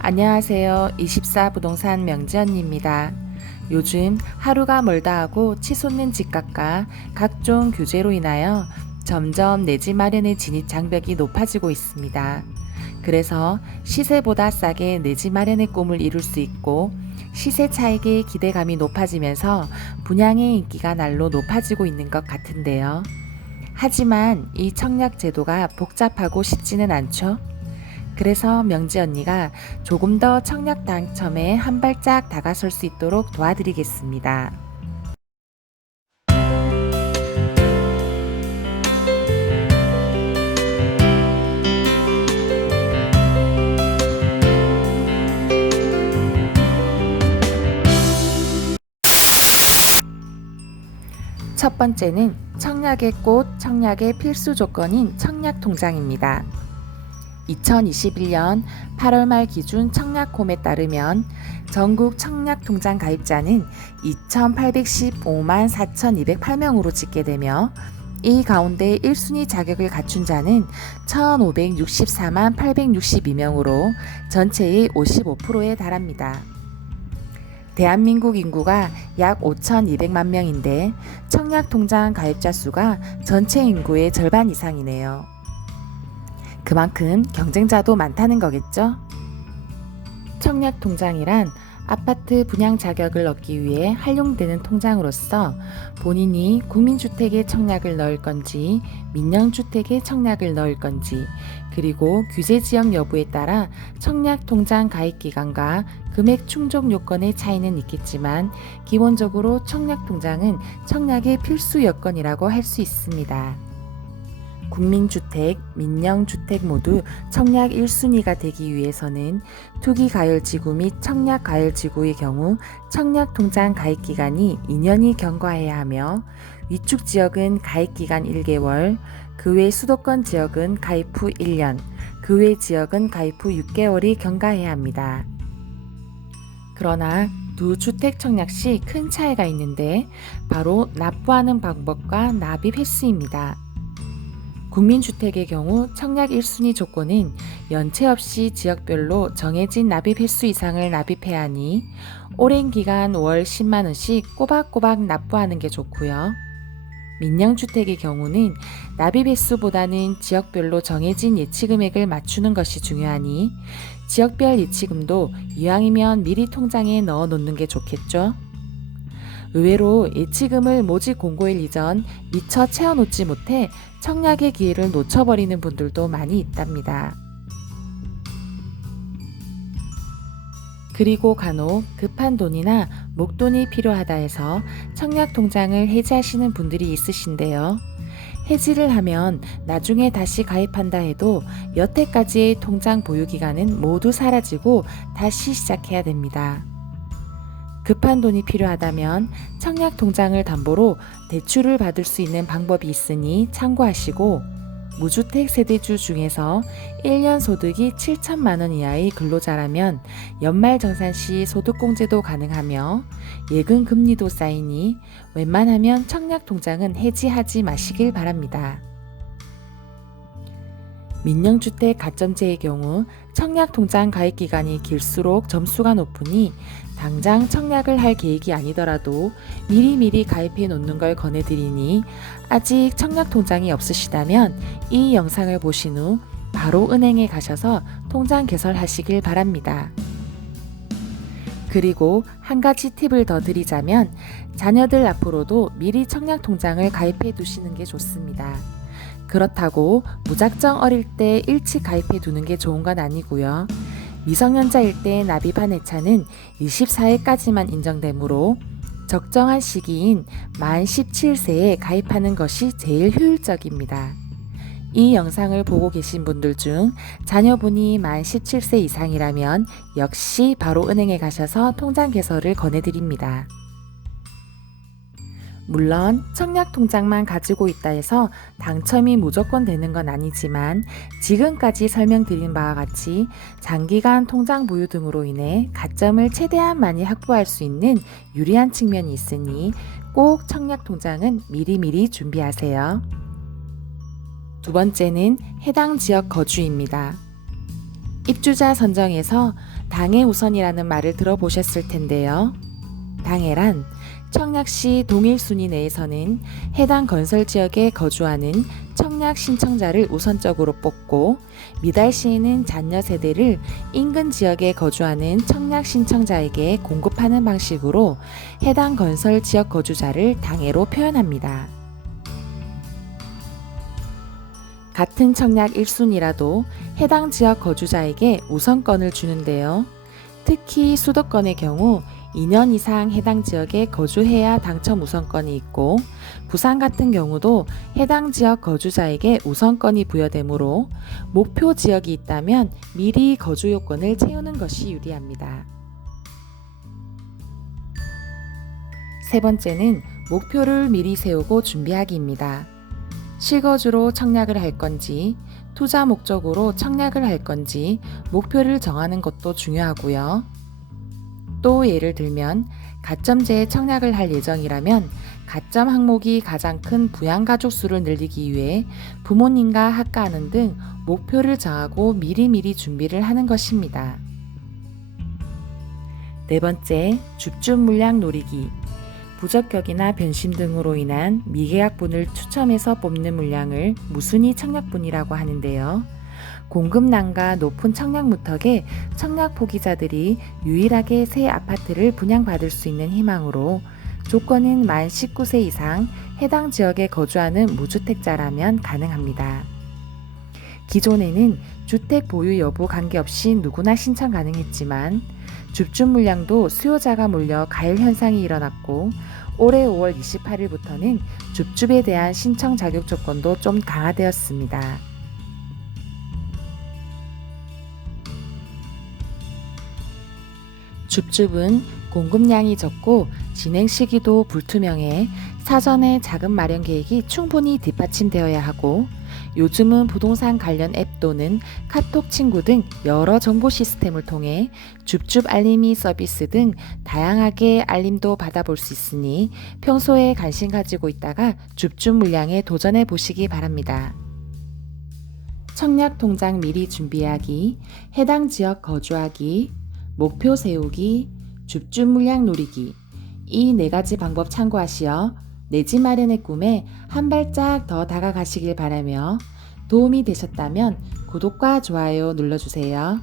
안녕하세요. 24부동산 명지언니입니다. 요즘 하루가 멀다 하고 치솟는 집값과 각종 규제로 인하여 점점 내 집 마련의 진입 장벽이 높아지고 있습니다. 그래서 시세보다 싸게 내 집 마련의 꿈을 이룰 수 있고 시세 차익의 기대감이 높아지면서 분양의 인기가 날로 높아지고 있는 것 같은데요. 하지만 이 청약 제도가 복잡하고 쉽지는 않죠. 그래서 명지 언니가 조금 더 청약 당첨에 한 발짝 다가설 수 있도록 도와드리겠습니다. 첫 번째는 청약의 꽃, 청약의 필수 조건인 청약통장입니다. 2021년 8월 말 기준 청약홈에 따르면 전국 청약통장 가입자는 2,815만 4,208명으로 집계되며 이 가운데 1순위 자격을 갖춘 자는 1,564만 862명으로 전체의 55%에 달합니다. 대한민국 인구가 약 5,200만 명인데 청약통장 가입자 수가 전체 인구의 절반 이상이네요. 그만큼 경쟁자도 많다는 거겠죠? 청약통장이란 아파트 분양 자격을 얻기 위해 활용되는 통장으로서 본인이 국민주택에 청약을 넣을 건지 민영주택에 청약을 넣을 건지 그리고 규제지역 여부에 따라 청약통장 가입기간과 금액 충족 요건의 차이는 있겠지만 기본적으로 청약통장은 청약의 필수 여건이라고 할 수 있습니다. 국민주택, 민영주택 모두 청약 1순위가 되기 위해서는 투기가열지구 및 청약가열지구의 경우 청약통장 가입기간이 2년이 경과해야 하며 위축 지역은 가입기간 1개월, 그 외 수도권 지역은 가입 후 1년, 그 외 지역은 가입 후 6개월이 경과해야 합니다. 그러나 두 주택 청약 시 큰 차이가 있는데 바로 납부하는 방법과 납입 횟수입니다. 국민주택의 경우 청약 1순위 조건은 연체 없이 지역별로 정해진 납입 횟수 이상을 납입해야 하니 오랜 기간 월 10만원씩 꼬박꼬박 납부하는 게 좋고요. 민영주택의 경우는 납입 횟수보다는 지역별로 정해진 예치금액을 맞추는 것이 중요하니 지역별 예치금도 이왕이면 미리 통장에 넣어 놓는 게 좋겠죠. 의외로 예치금을 모집 공고일 이전 미처 채워놓지 못해 청약의 기회를 놓쳐버리는 분들도 많이 있답니다. 그리고 간혹 급한 돈이나 목돈이 필요하다 해서 청약통장을 해지하시는 분들이 있으신데요. 해지를 하면 나중에 다시 가입한다 해도 여태까지의 통장 보유기간은 모두 사라지고 다시 시작해야 됩니다. 급한 돈이 필요하다면 청약통장을 담보로 대출을 받을 수 있는 방법이 있으니 참고하시고 무주택 세대주 중에서 1년 소득이 7천만 원 이하의 근로자라면 연말정산 시 소득공제도 가능하며 예금 금리도 쌓이니 웬만하면 청약통장은 해지하지 마시길 바랍니다. 민영주택 가점제의 경우 청약통장 가입기간이 길수록 점수가 높으니 당장 청약을 할 계획이 아니더라도 미리미리 가입해 놓는 걸 권해드리니 아직 청약통장이 없으시다면 이 영상을 보신 후 바로 은행에 가셔서 통장 개설하시길 바랍니다. 그리고 한 가지 팁을 더 드리자면 자녀들 앞으로도 미리 청약통장을 가입해 두시는 게 좋습니다. 그렇다고 무작정 어릴 때 일찍 가입해 두는 게 좋은 건 아니고요. 미성년자일 때 납입한 회차는 24회까지만 인정되므로 적정한 시기인 만 17세에 가입하는 것이 제일 효율적입니다. 이 영상을 보고 계신 분들 중 자녀분이 만 17세 이상이라면 역시 바로 은행에 가셔서 통장 개설을 권해드립니다. 물론 청약통장만 가지고 있다 해서 당첨이 무조건 되는 건 아니지만 지금까지 설명드린 바와 같이 장기간 통장 보유 등으로 인해 가점을 최대한 많이 확보할 수 있는 유리한 측면이 있으니 꼭 청약통장은 미리미리 준비하세요. 두 번째는 해당 지역 거주입니다. 입주자 선정에서 당해 우선이라는 말을 들어보셨을 텐데요. 당해란 청약시 동일 순위 내에서는 해당 건설 지역에 거주하는 청약 신청자를 우선적으로 뽑고 미달 시에는 잔여 세대를 인근 지역에 거주하는 청약 신청자에게 공급하는 방식으로 해당 건설 지역 거주자를 당해로 표현합니다. 같은 청약 1순위라도 해당 지역 거주자에게 우선권을 주는데요. 특히 수도권의 경우 2년 이상 해당 지역에 거주해야 당첨 우선권이 있고 부산 같은 경우도 해당 지역 거주자에게 우선권이 부여되므로 목표 지역이 있다면 미리 거주 요건을 채우는 것이 유리합니다. 세 번째는 목표를 미리 세우고 준비하기입니다. 실거주로 청약을 할 건지 투자 목적으로 청약을 할 건지 목표를 정하는 것도 중요하고요. 또 예를 들면 가점제에 청약을 할 예정이라면 가점 항목이 가장 큰 부양가족 수를 늘리기 위해 부모님과 학가하는 등 목표를 정하고 미리미리 준비를 하는 것입니다. 네 번째, 줍줍 물량 노리기. 부적격이나 변심 등으로 인한 미계약분을 추첨해서 뽑는 물량을 무순위 청약분이라고 하는데요. 공급난과 높은 청약 무턱에 청약 포기자들이 유일하게 새 아파트를 분양받을 수 있는 희망으로 조건은 만 19세 이상 해당 지역에 거주하는 무주택자라면 가능합니다. 기존에는 주택 보유 여부 관계없이 누구나 신청 가능했지만 줍줍 물량도 수요자가 몰려 가열 현상이 일어났고 올해 5월 28일부터는 줍줍에 대한 신청 자격 조건도 좀 강화되었습니다. 줍줍은 공급량이 적고 진행 시기도 불투명해 사전에 자금 마련 계획이 충분히 뒷받침되어야 하고 요즘은 부동산 관련 앱 또는 카톡 친구 등 여러 정보 시스템을 통해 줍줍 알림이 서비스 등 다양하게 알림도 받아볼 수 있으니 평소에 관심 가지고 있다가 줍줍 물량에 도전해 보시기 바랍니다. 청약 통장 미리 준비하기, 해당 지역 거주하기, 목표 세우기, 줍줍 물량 노리기. 이 네 가지 방법 참고하시어 내 집 마련의 꿈에 한 발짝 더 다가가시길 바라며 도움이 되셨다면 구독과 좋아요 눌러주세요.